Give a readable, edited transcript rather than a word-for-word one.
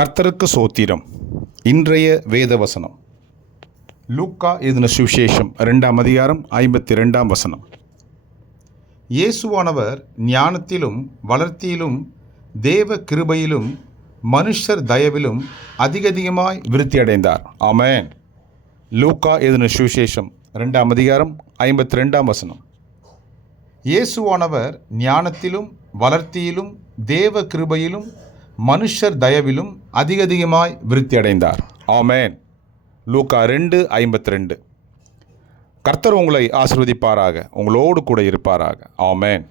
கர்த்தருக்கு சோத்திரம். இன்றைய வேத வசனம் லூக்கா எழுதின சுவிசேஷம் 2ஆம் அதிகாரம் 52ஆம் வசனம். இயேசுவானவர் ஞானத்திலும் வளர்த்தியிலும் தேவ கிருபையிலும் மனுஷர் தயவிலும் அதிகமாய் விருத்தி அடைந்தார். ஆமென். லூக்கா எழுதின சுவிசேஷம் 2ஆம் அதிகாரம் 52ஆம் வசனம். இயேசுவானவர் ஞானத்திலும் வளர்த்தியிலும் தேவ கிருபையிலும் மனுஷர் தயவிலும் அதிகமாய் விருத்தி அடைந்தார். ஆமென். லூக்கா 2:52. கர்த்தர் உங்களை ஆசீர்வதிப்பாராக, உங்களோடு கூட இருப்பாராக. ஆமென்.